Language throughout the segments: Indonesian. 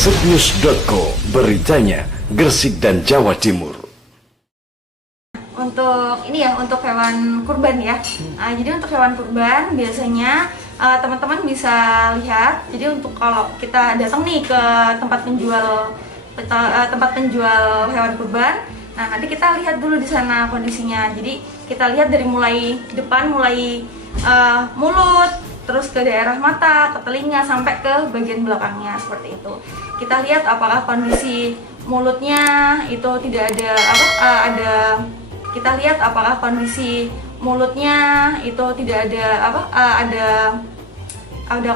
Gresik-News.co, beritanya Gresik dan Jawa Timur. Untuk ini ya, untuk hewan kurban ya. Jadi untuk hewan kurban biasanya teman-teman bisa lihat. Jadi untuk kalau kita datang nih ke tempat penjual hewan kurban, nah nanti kita lihat dulu di sana kondisinya. Jadi kita lihat dari mulai depan, mulai mulut, terus ke daerah mata, ke telinga, sampai ke bagian belakangnya, seperti itu. Kita lihat apakah kondisi mulutnya itu tidak ada kita lihat apakah kondisi mulutnya itu tidak ada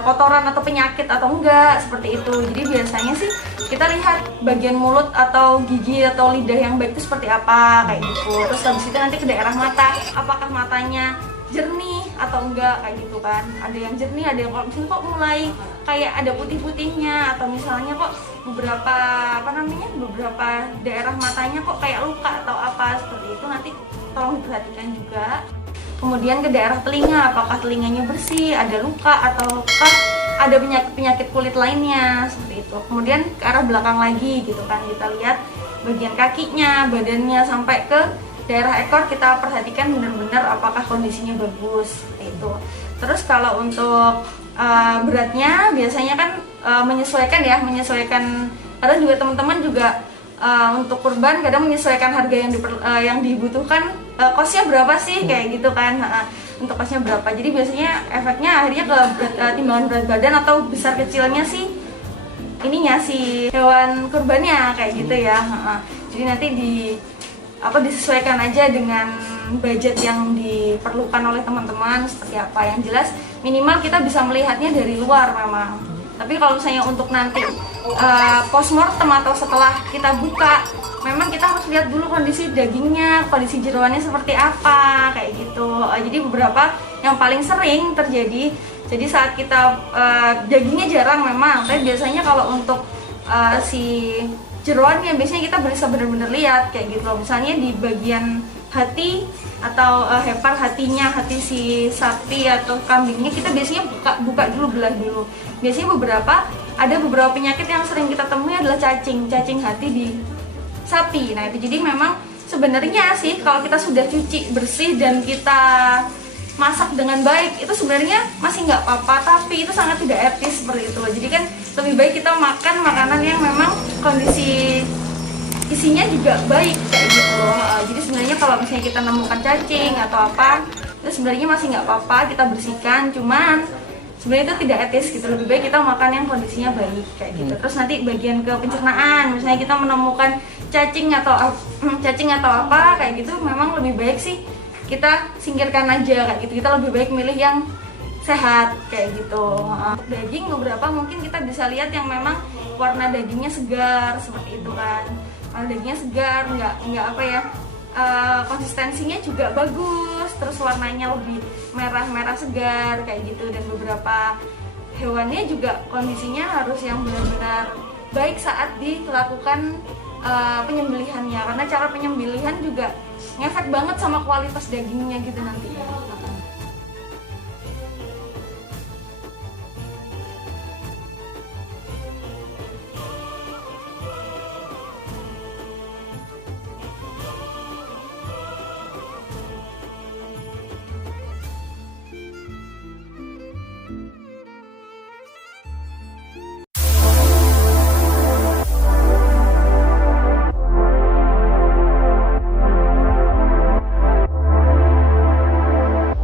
kotoran atau penyakit atau enggak, seperti itu. Jadi biasanya sih kita lihat bagian mulut atau gigi atau lidah yang baik itu seperti apa, kayak gitu. Terus habis itu nanti ke daerah mata, apakah matanya jernih atau enggak, kayak gitu kan. Ada yang jernih, ada yang misalnya kok mulai kayak ada putih-putihnya, atau misalnya kok beberapa daerah matanya kok kayak luka atau apa, seperti itu. Nanti tolong diperhatikan juga. Kemudian ke daerah telinga, apakah telinganya bersih, ada luka ataukah ada penyakit kulit lainnya, seperti itu. Kemudian ke arah belakang lagi gitu kan, kita lihat bagian kakinya, badannya, sampai ke daerah ekor, kita perhatikan benar-benar apakah kondisinya bagus, seperti itu. Terus kalau untuk beratnya biasanya kan menyesuaikan kadang juga teman-teman juga untuk kurban kadang menyesuaikan harga yang dibutuhkan, kosnya berapa sih, kayak gitu kan. Untuk kosnya berapa, jadi biasanya efeknya akhirnya ke timbangan berat badan atau besar kecilnya sih ininya si hewan kurbannya, kayak gitu ya. Jadi nanti disesuaikan aja dengan budget yang diperlukan oleh teman-teman seperti apa. Yang jelas minimal kita bisa melihatnya dari luar memang. Tapi kalau misalnya untuk nanti postmortem atau setelah kita buka, memang kita harus lihat dulu kondisi dagingnya, kondisi jeroannya seperti apa, kayak gitu. Jadi beberapa yang paling sering terjadi, jadi saat kita dagingnya jarang memang, tapi biasanya kalau untuk si jeroannya biasanya kita bisa benar-benar lihat, kayak gitu loh. Misalnya di bagian hati atau hatinya, hati si sapi atau kambingnya, kita biasanya buka dulu, belah dulu. Biasanya ada beberapa penyakit yang sering kita temui adalah cacing hati di sapi. Nah itu jadi memang sebenarnya sih kalau kita sudah cuci bersih dan kita masak dengan baik, itu sebenarnya masih nggak apa-apa, tapi itu sangat tidak etis seperti itu. Jadi kan lebih baik kita makan makanan yang memang kondisi isinya juga baik, kayak gitu. Jadi sebenarnya kalau misalnya kita nemukan cacing atau apa, itu sebenarnya masih nggak apa-apa, kita bersihkan. Cuman sebenarnya itu tidak etis gitu. Lebih baik kita makan yang kondisinya baik, kayak gitu. Terus nanti bagian ke pencernaan, misalnya kita menemukan cacing atau apa kayak gitu, memang lebih baik sih kita singkirkan aja, kayak gitu. Kita lebih baik milih yang sehat, kayak gitu. Untuk daging beberapa mungkin kita bisa lihat yang memang warna dagingnya segar, seperti itu kan. Warna dagingnya segar, nggak konsistensinya juga bagus, terus warnanya lebih merah segar, kayak gitu. Dan beberapa hewannya juga kondisinya harus yang benar-benar baik saat dilakukan penyembelihannya, karena cara penyembelihan juga ngefek banget sama kualitas dagingnya gitu nanti.